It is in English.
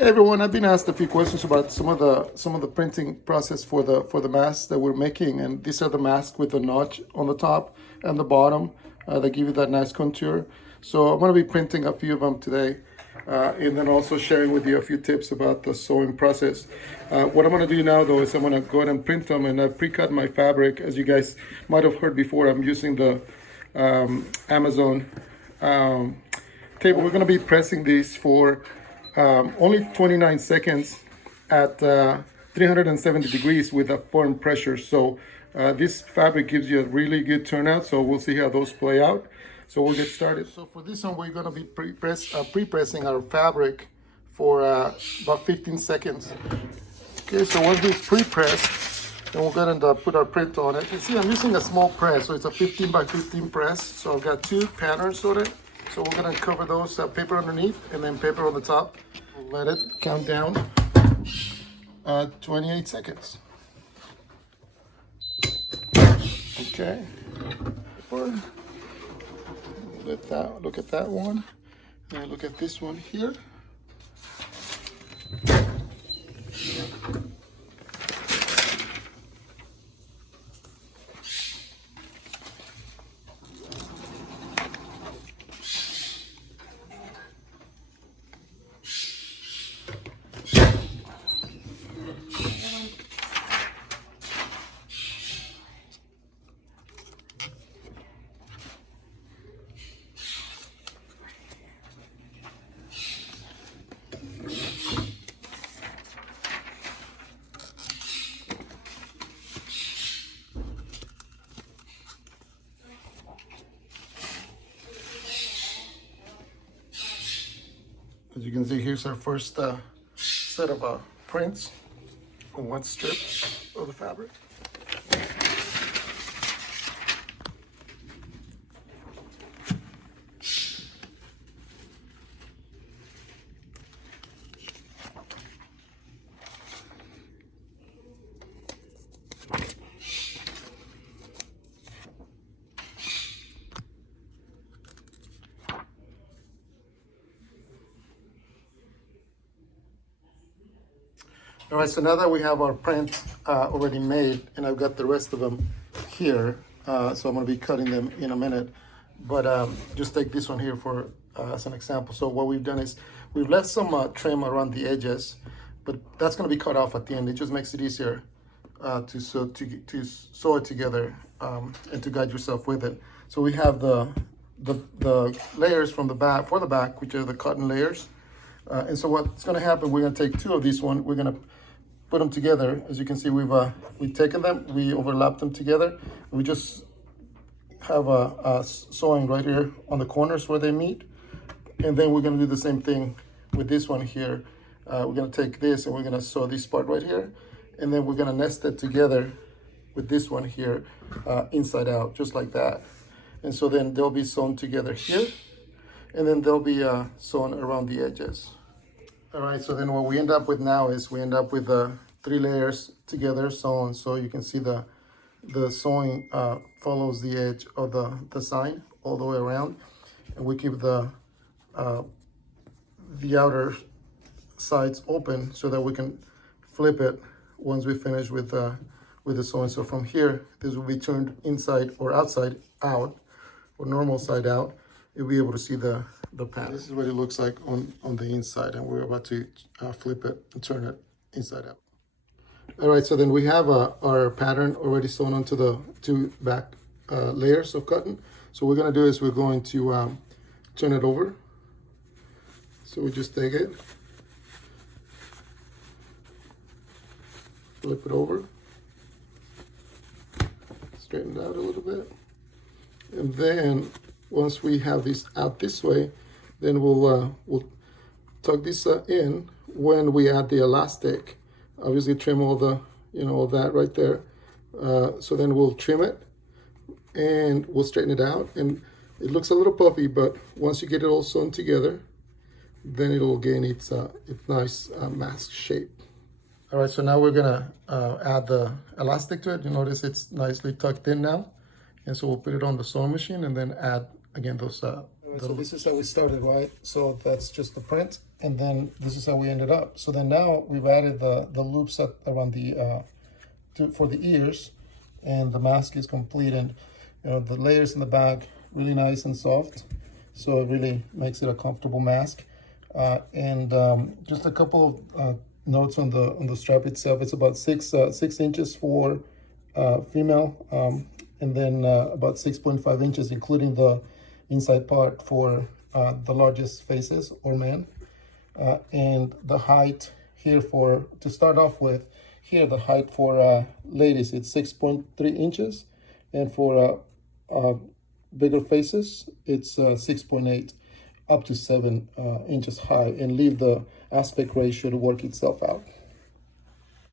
Hey everyone, I've been asked a few questions about some of the printing process for the masks that we're making, and these are the masks with the notch on the top and the bottom that give you that nice contour. So I'm going to be printing a few of them today, and then also sharing with you a few tips about the sewing process. What I'm going to do now though is I'm going to go ahead and print them, and I've pre-cut my fabric. As you guys might have heard before, I'm using the Amazon table. We're going to be pressing these for only 29 seconds at 370 degrees with a firm pressure. So this fabric gives you a really good turnout. So we'll see how those play out. So we'll get started. So for this one, we're going to be pre-pressing our fabric for about 15 seconds. Okay, so once we pre-press, then we'll go ahead and put our print on it. You see, I'm using a small press, so it's a 15 by 15 press. So I've got two patterns on it. So we're gonna cover those paper underneath and then paper on the top. We'll let it count down 28 seconds. Okay. Look at that one. And look at this one here. As you can see, here's our first set of prints on one strip of the fabric. All right, so now that we have our print already made, and I've got the rest of them here, so I'm gonna be cutting them in a minute, but just take this one here for as an example. So what we've done is we've left some trim around the edges, but that's gonna be cut off at the end. It just makes it easier to sew it together and to guide yourself with it. So we have the layers from the back, for the back, which are the cotton layers. And so what's gonna happen, we're gonna take two of these one, we're gonna put them together. As you can see, we've taken them, we overlapped them together. We just have a sewing right here on the corners where they meet. And then we're gonna do the same thing with this one here. We're gonna take this and we're gonna sew this part right here. And then we're gonna nest it together with this one here, inside out, just like that. And so then they'll be sewn together here. And then they'll be sewn around the edges. All right, so then what we end up with now is we end up with three layers together sewn. So you can see the sewing follows the edge of the sign all the way around. And we keep the outer sides open so that we can flip it once we finish with the sewing. So from here, this will be turned inside or outside out, or normal side out. You'll be able to see the pattern. This is what it looks like on the inside, and we're about to flip it and turn it inside out. All right, so then we have our pattern already sewn onto the two back layers of cotton. So what we're gonna do is we're going to turn it over. So we just take it, flip it over, straighten it out a little bit, and then once we have this out this way, then we'll tuck this in. When we add the elastic, obviously trim all the, all that right there. So then we'll trim it and we'll straighten it out. And it looks a little puffy, but once you get it all sewn together, then it'll gain its nice mask shape. All right, so now we're gonna add the elastic to it. You notice it's nicely tucked in now. And so we'll put it on the sewing machine and then add again those. So this is how we started, right? So that's just the print. and then this is how we ended up. So then now we've added the loops around the for the ears, and the mask is complete, and the layers in the back really nice and soft, so it really makes it a comfortable mask. And just a couple of notes on the strap itself. It's about 6 inches for female, and then about 6.5 inches, including the inside part for the largest faces or men. And the height here to start off with, here the height for ladies, it's 6.3 inches, and for bigger faces, it's 6.8 up to 7 inches high, and leave the aspect ratio to work itself out.